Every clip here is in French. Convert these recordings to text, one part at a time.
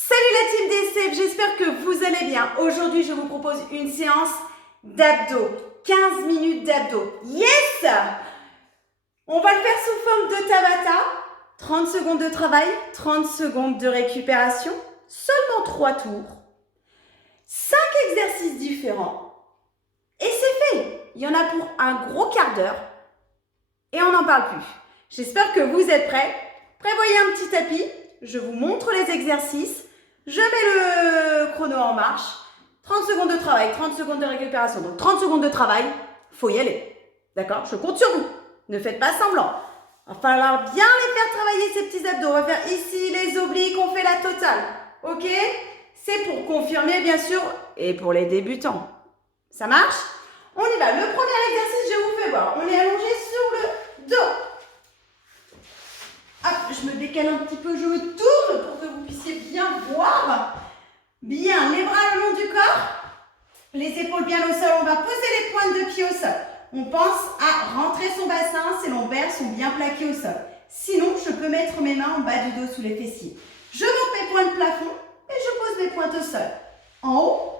Salut la team DSF, j'espère que vous allez bien. Aujourd'hui, je vous propose une séance d'abdos. 15 minutes d'abdos. Yes! On va le faire sous forme de Tabata. 30 secondes de travail, 30 secondes de récupération. Seulement 3 tours. 5 exercices différents. Et c'est fait. Il y en a pour un gros quart d'heure. Et on n'en parle plus. J'espère que vous êtes prêts. Prévoyez un petit tapis. Je vous montre les exercices. Je mets le chrono en marche. 30 secondes de travail, 30 secondes de récupération. Donc 30 secondes de travail, il faut y aller. D'accord? Je compte sur vous. Ne faites pas semblant. Il va falloir bien les faire travailler ces petits abdos. On va faire ici les obliques, on fait la totale. Ok? C'est pour confirmer bien sûr et pour les débutants. Ça marche? On y va. Le premier exercice, je vous fais voir. On est allongé sur le dos. Hop, je me décale un petit peu, je me tourne pour que vous puissiez bien voir. Bien, les bras le long du corps, les épaules bien au sol. On va poser les pointes de pied au sol. On pense à rentrer son bassin, ses lombaires sont bien plaqués au sol. Sinon, je peux mettre mes mains en bas du dos sous les fessiers. Je monte mes pointes plafond et je pose mes pointes au sol. En haut,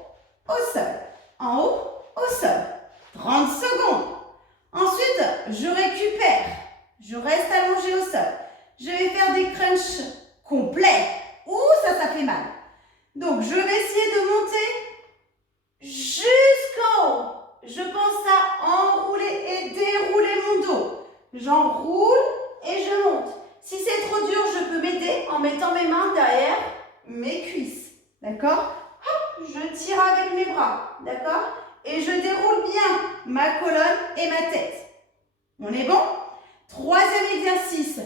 au sol. En haut, au sol. 30 secondes. Ensuite, je récupère. Je reste allongé au sol. Je vais faire des crunchs complets. Ouh, ça fait mal. Donc, je vais essayer de monter jusqu'en haut. Je pense à enrouler et dérouler mon dos. J'enroule et je monte. Si c'est trop dur, je peux m'aider en mettant mes mains derrière mes cuisses. D'accord? Hop, je tire avec mes bras. D'accord? Et je déroule bien ma colonne et ma tête. On est bon? Troisième exercice.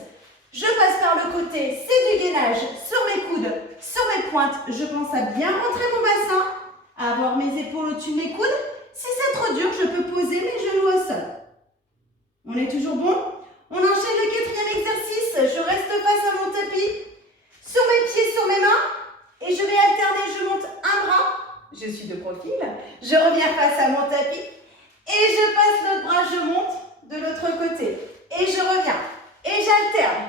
Je passe par le côté, c'est du gainage sur mes coudes, sur mes pointes. Je pense à bien rentrer mon bassin, à avoir mes épaules au-dessus de mes coudes. Si c'est trop dur, je peux poser mes genoux au sol. On est toujours bon? On enchaîne le quatrième exercice. Je reste face à mon tapis, sur mes pieds, sur mes mains. Et je vais alterner, je monte un bras. Je suis de profil. Je reviens face à mon tapis. Et je passe l'autre bras, je monte de l'autre côté. Et je reviens. Et j'alterne.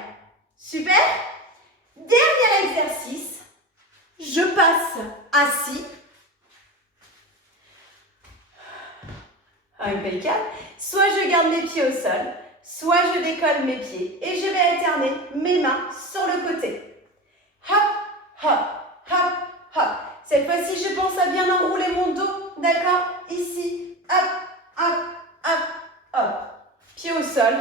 Super. Dernier exercice. Je passe assis. Impeccable. Soit je garde mes pieds au sol, soit je décolle mes pieds. Et je vais alterner mes mains sur le côté. Hop, hop, hop, hop. Cette fois-ci, je pense à bien enrouler mon dos. D'accord? Ici. Hop, hop, hop, hop. Pied au sol.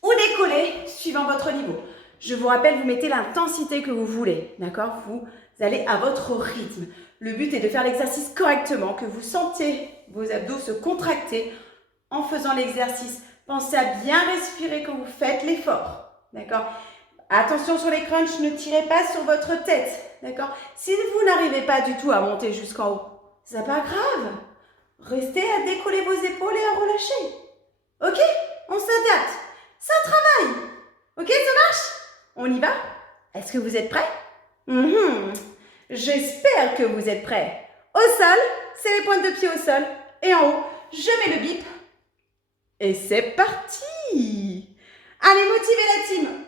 Ou décoller, suivant votre niveau. Je vous rappelle, vous mettez l'intensité que vous voulez, d'accord? Vous allez à votre rythme. Le but est de faire l'exercice correctement, que vous sentez vos abdos se contracter en faisant l'exercice. Pensez à bien respirer quand vous faites l'effort, d'accord? Attention sur les crunchs, ne tirez pas sur votre tête, d'accord? Si vous n'arrivez pas du tout à monter jusqu'en haut, c'est pas grave. Restez à décoller vos épaules et à relâcher. Ok? On s'adapte. C'est un travail. Ok, ça marche? On y va? Est-ce que vous êtes prêts? J'espère que vous êtes prêts. Au sol, c'est les pointes de pied au sol. Et en haut, je mets le bip. Et c'est parti! Allez, motivez la team.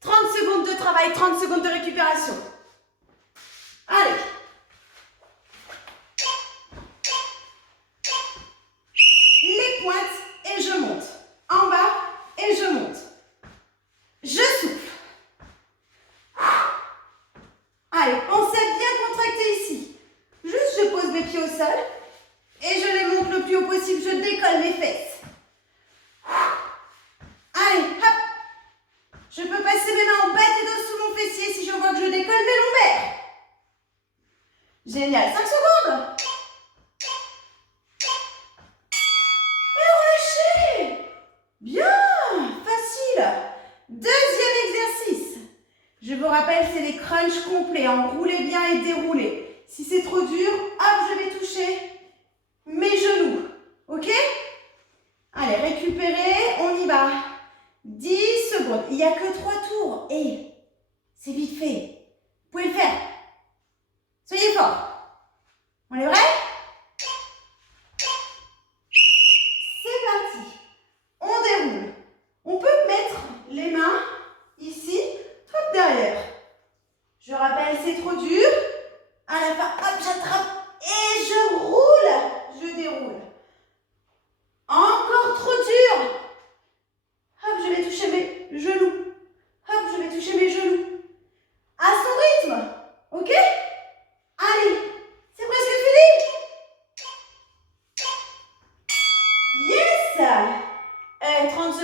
30 secondes de travail, 30 secondes de récupération. Allez. Les pointes et je monte. En bas et je monte. Je souffle. Allez, pensez à bien contracter ici. Juste, je pose mes pieds au sol et je les monte le plus haut possible. Je décolle mes fesses. Allez, hop. Je peux passer mes mains en bas du dos sous mon fessier si je vois que je décolle mes lombaires. Génial. 5 secondes. Et relâchez. Bien, facile. Deuxième exercice. Je vous rappelle, c'est des crunchs complets. Enroulez bien et déroulez. Si c'est trop dur, hop, je vais toucher mes genoux. Ok? Allez, récupérez. On y va. 10 secondes. Il n'y a que 3 tours. Et c'est vite fait. Vous pouvez le faire. Soyez forts. On est prêts? C'est parti. On déroule. On peut mettre les mains ici, hop, derrière. Je rappelle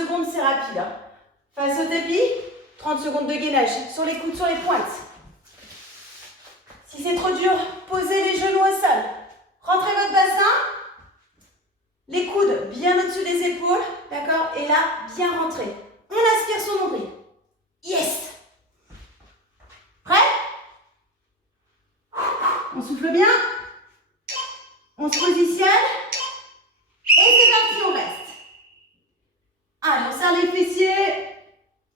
secondes, c'est rapide. Hein. Face au tapis, 30 secondes de gainage. Sur les coudes, sur les pointes. Si c'est trop dur, posez les genoux au sol. Rentrez votre bassin. Les coudes bien au-dessus des épaules. D'accord? Et là, bien rentré. On aspire son nombril. Yes! Prêt? On souffle bien. On se positionne. Et c'est parti, on reste. Allez, on serre les fessiers.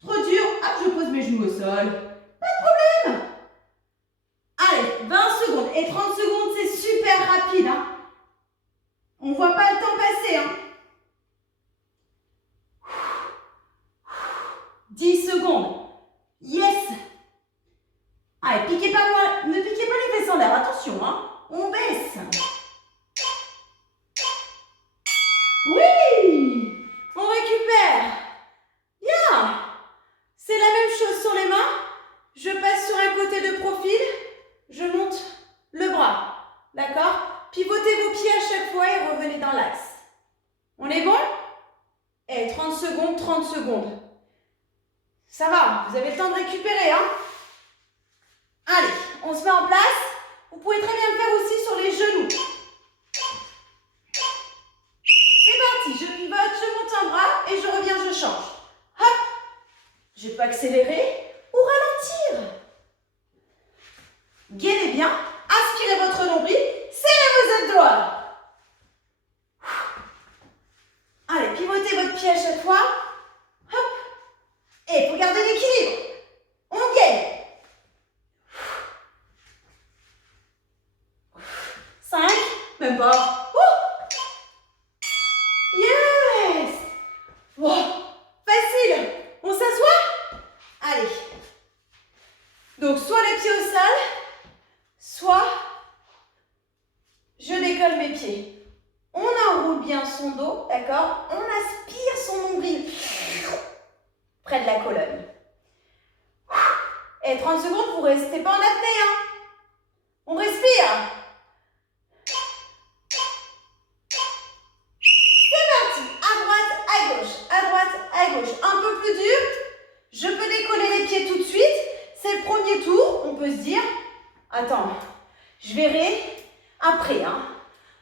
Trop dur. Hop, je pose mes genoux au sol. Pas de problème. Allez, 20 secondes. Et 30 secondes, c'est super rapide. Hein. On ne voit pas le temps passer. Hein. 10 secondes. Yes. Allez, piquez pas moi. Ne piquez pas les fesses en l'air. Attention, hein. On baisse. Oui. On récupère. Bien. C'est la même chose sur les mains. Je passe sur un côté de profil. Je monte le bras. D'accord? Pivotez vos pieds à chaque fois et revenez dans l'axe. On est bon? Et 30 secondes, 30 secondes. Ça va, vous avez le temps de récupérer, hein? Allez, on se met en place. Vous pouvez très bien le faire aussi sur les genoux. C'est parti, je pivote, je monte un bras et je reviens, je change. Hop! Je peux accélérer ou ralentir. Gainez bien, aspirez votre nombril, serrez vos abdos. Allez, pivotez votre pied à chaque fois. Hop! Et il faut garder l'équilibre. On gagne. 5, même pas. Yes! Wow. Facile. On s'assoit? Allez. Donc, soit les pieds au sol, soit je décolle mes pieds. On enroule bien son dos, d'accord? On aspire son nombril près de la colonne. Et 30 secondes, vous ne restez pas en apnée. Hein? On respire. C'est parti. À droite, à gauche, à droite, à gauche. Un peu plus dur. Je peux décoller les pieds tout de suite. C'est le premier tour. On peut se dire, attends, je verrai après. Hein.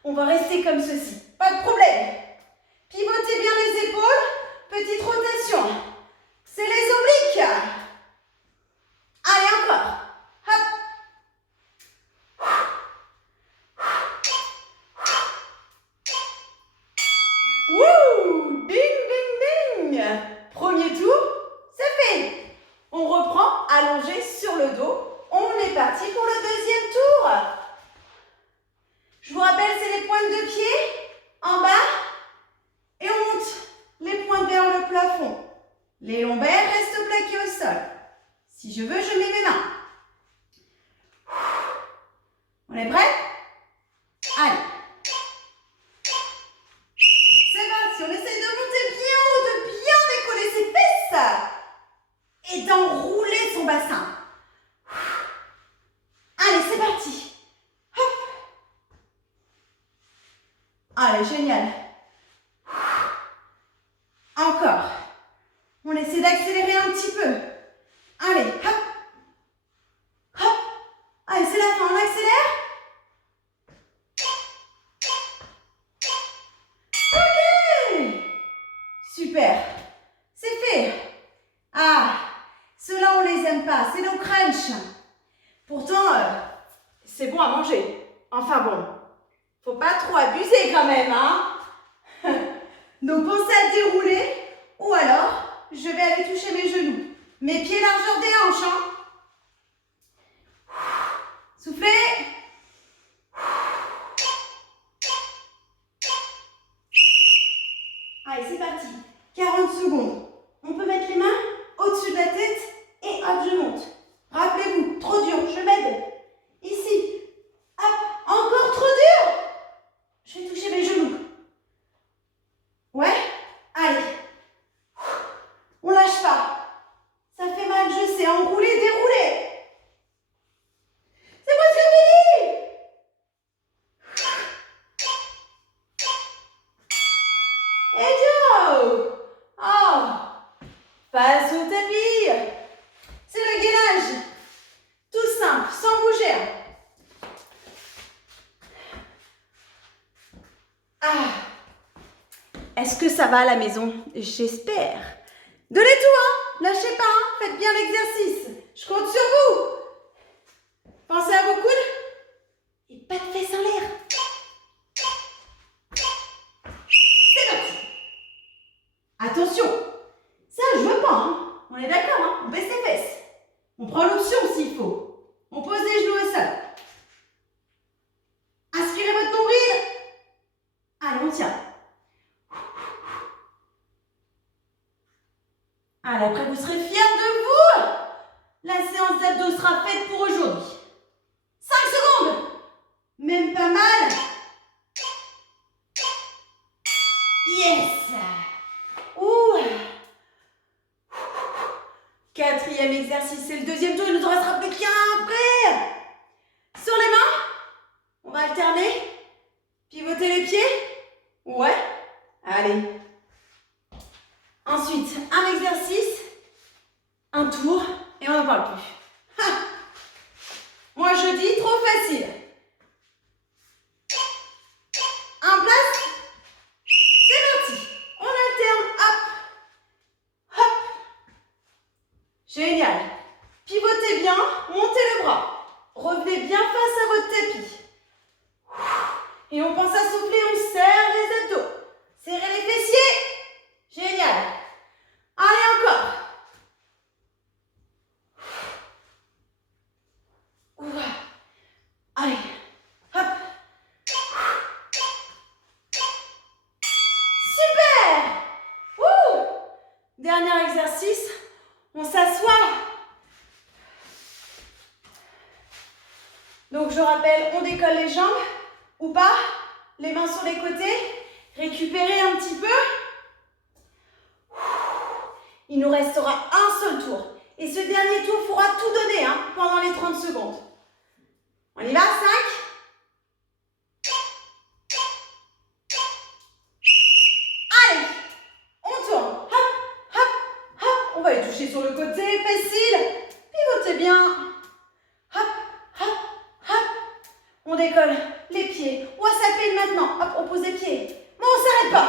On va rester comme ceci. Pas de problème. Pivotez bien les épaules. Petite rotation. C'est les obliques. Allez, encore. Hop. Wouh! Ding, ding, ding. Premier tour, c'est fait. On reprend allongé sur le dos. On est parti pour le deuxième tour. Je vous rappelle, c'est les pointes de pied en bas et on monte les pointes vers le plafond. Les lombaires restent plaqués au sol. Si je veux, je mets mes mains. On est prêt? Allez. C'est parti, on essaye de monter bien haut, de bien décoller ses fesses et d'enrouler son bassin. Allez, c'est parti. Hop. Allez, génial. Encore. On essaie d'accélérer un petit peu. Allez, hop. Hop. Allez, c'est la fin, on accélère. Ok. Super. C'est fait. Ah, ceux-là, on les aime pas. C'est nos crunchs. Pourtant, c'est bon à manger. Enfin bon, faut pas trop abuser quand même, hein. Donc, pensez à dérouler ou alors, je vais aller toucher mes genoux. Mes pieds largeur des hanches, hein. Soufflez. Allez, c'est parti. 40 secondes. On peut mettre les mains au-dessus de la tête et hop, je monte. Rappelez-vous, trop dur, je m'aide. Ici. Hop, encore trop dur. Je vais toucher mes genoux. Ouais, allez. On lâche pas. Ça fait mal, je sais. Enrouler, dérouler. C'est presque fini. Et go. Oh, Ah. Est-ce que ça va à la maison? J'espère. De l'étau, hein? Lâchez pas, hein? Faites bien l'exercice. Je compte sur vous. Pensez à vos coudes. Et pas de fesses en l'air. C'est parti. Attention. Ça, je veux pas, hein? On est d'accord, hein? On baisse les fesses. On prend l'option s'il faut. On pose les genoux au sol. Aspirez votre nombril. Allez, on tient. Allez, après, vous serez fiers de vous. La séance d'abdos sera faite pour aujourd'hui. 5 secondes. Même pas mal. Yes. Ouh. Quatrième exercice, c'est le deuxième tour. Il nous en restera plus qu'un après. Sur les mains, on va alterner. Pivoter les pieds. Ouais. Allez. Ensuite, un exercice, un tour, et on n'en parle plus. Ha. Moi, je dis trop facile. En place. C'est parti. On alterne. Hop. Hop. Génial. Pivotez bien, montez le bras. Revenez bien face à votre tapis. Et on pense à souffler, on serre les abdos. Serrez les fessiers. Génial. Allez, encore. Allez. Hop. Super. Ouh. Dernier exercice. On s'assoit. Donc, je rappelle, on décolle les jambes ou pas. Les mains sur les côtés. Récupérez un petit peu. Il nous restera un seul tour. Et ce dernier tour, il faudra tout donner pendant les 30 secondes. On y va, 5. Allez, on tourne. Hop, hop, hop. On va les toucher sur le côté, facile. Pivotez bien. Hop, hop, hop. On décolle les pieds. On va s'appeler maintenant. Hop, on pose les pieds. Mais on ne s'arrête pas.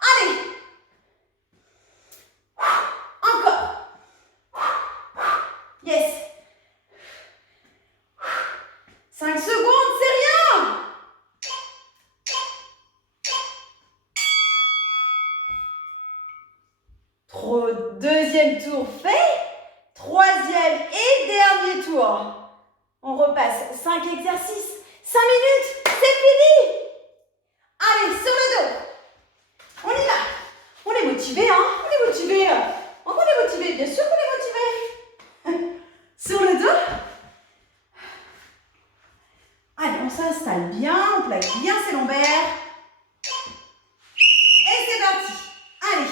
Allez. Encore. Yes. 5 secondes, c'est rien. Deuxième tour fait. Troisième et dernier tour. On repasse 5 exercices. 5 minutes, c'est fini. Allez, sur le dos. On y va. On est motivé, hein? On est motivé. On est motivé, bien sûr qu'on est motivé. Sur le dos. Allez, on s'installe bien, on plaque bien ses lombaires. Et c'est parti. Allez.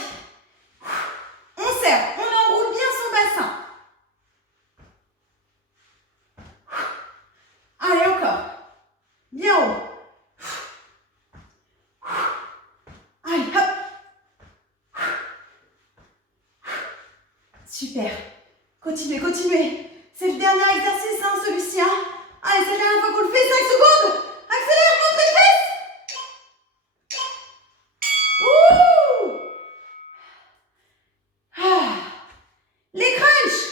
On serre, on enroule bien son bassin. Allez, encore. Bien haut. Allez, hop. Super. Continuez, continuez. C'est le dernier exercice, celui-ci. Allez, c'est la dernière fois qu'on le fait. 5 secondes. Accélère, monte les fesses. Ouh. Ah. Les crunchs.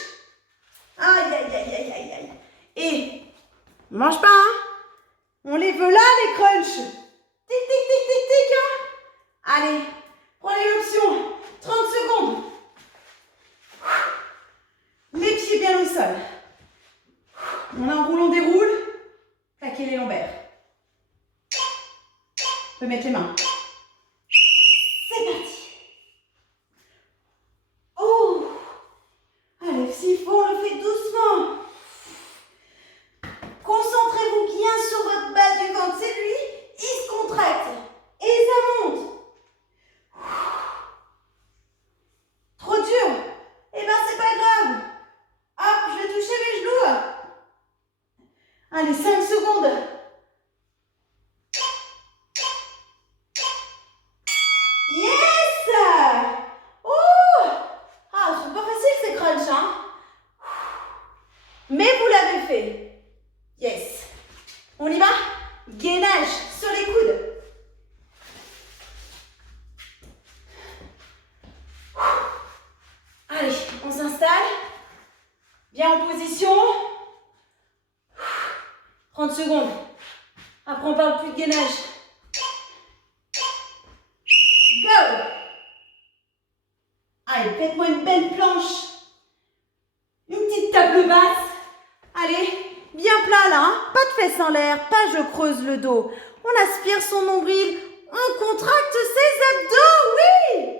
Aïe, aïe, aïe, aïe, aïe, aïe. Et on mange pas, On les veut là, les crunchs. Tic, tic, tic, tic, tic, Allez, prenez l'option. 30 secondes. Les pieds bien au sol. On enroule, on déroule. Plaquez les lombaires. On peut mettre les mains. C'est parti. Oh. Allez, s'il faut, on le fait doucement. Concentrez-vous bien sur votre bas du ventre. C'est lui, il se contracte. Et ça monte. Trop dur. Eh ben, c'est pas grave. Hop, je vais toucher mes genoux. Allez, 5 secondes. secondes. Après, on parle plus de gainage. Go! Allez, faites-moi une belle planche. Une petite table basse. Allez, bien plat là, hein? Pas de fesses en l'air, pas je creuse le dos. On aspire son nombril, on contracte ses abdos, oui!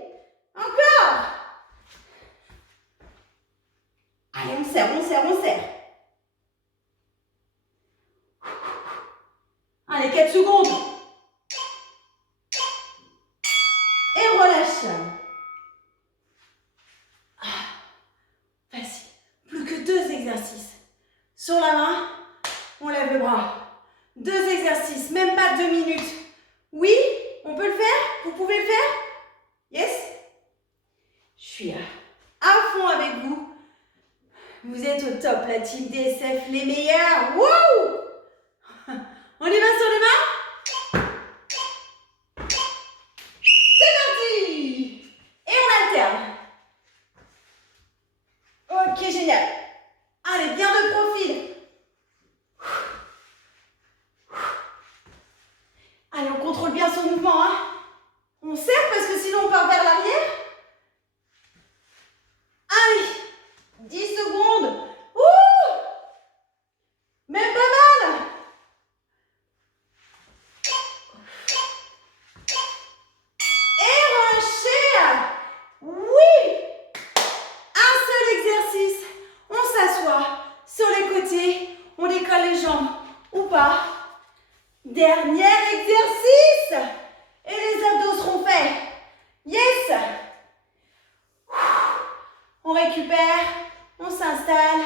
Encore! Allez, on serre, on serre, on serre. Allez, 4 secondes. Et relâche. Facile. Plus que 2 exercices. Sur la main, on lève le bras. 2 exercices, même pas 2 minutes. Oui, on peut le faire? Vous pouvez le faire? Yes? Je suis à fond avec vous. Vous êtes au top, la team DSF, les meilleurs. Wouh! On y va sur les mains? C'est parti! Et on alterne. Ok, génial. Allez, bien de profil. Allez, on contrôle bien son mouvement. Hein. On serre parce que sinon on part vers l'arrière. Allez, 10 secondes. Ouh! Même pas mal. Et relâchez. Oui! Un seul exercice. On s'assoit sur les côtés. On décolle les jambes ou pas. Dernier exercice. Et les abdos seront faits. Yes! On récupère, on s'installe,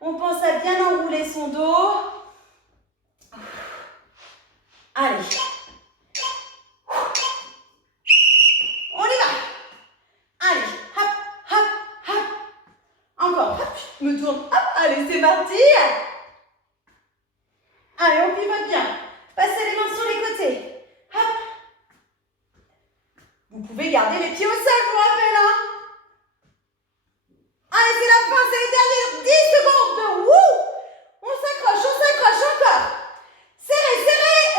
on pense à bien enrouler son dos. Allez. On y va. Allez, hop, hop, hop. Encore, hop, je me tourne. Hop, allez, c'est parti. Allez, on pivote bien. Passez les mains sur les côtés. Hop. Vous pouvez garder les pieds au sol, je vous rappelle, hein. Allez, c'est la fin, c'est les dernières 10 secondes. Wouh! On s'accroche encore. Serrez, serrez.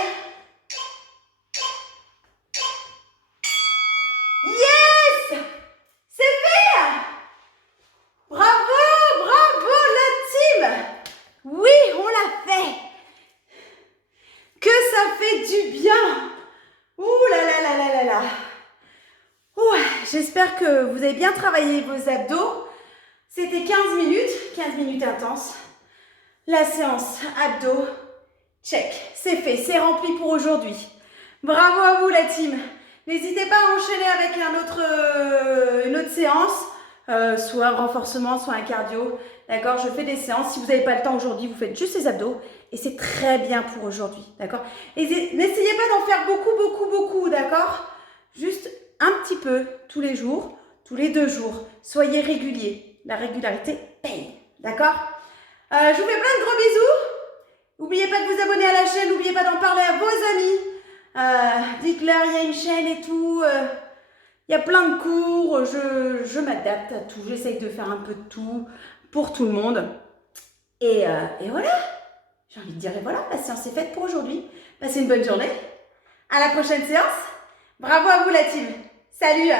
Yes! C'est fait! Bravo, bravo la team! Oui, on l'a fait! Que ça fait du bien! Ouh là là là là là là! J'espère que vous avez bien travaillé vos abdos. C'était 15 minutes intenses. La séance abdos, check, c'est fait, c'est rempli pour aujourd'hui. Bravo à vous la team. N'hésitez pas à enchaîner avec une autre séance, soit un renforcement, soit un cardio. D'accord, je fais des séances. Si vous n'avez pas le temps aujourd'hui, vous faites juste les abdos et c'est très bien pour aujourd'hui. D'accord. Et n'essayez pas d'en faire beaucoup, d'accord. Juste un petit peu tous les jours, tous les 2 jours. Soyez réguliers. La régularité paye. D'accord. Je vous fais plein de gros bisous. N'oubliez pas de vous abonner à la chaîne. N'oubliez pas d'en parler à vos amis. Dites-leur, il y a une chaîne et tout. Il y a plein de cours. Je m'adapte à tout. J'essaye de faire un peu de tout pour tout le monde. Et voilà. J'ai envie de dire, et voilà, la séance est faite pour aujourd'hui. Passez une bonne journée. À la prochaine séance. Bravo à vous la team. Salut.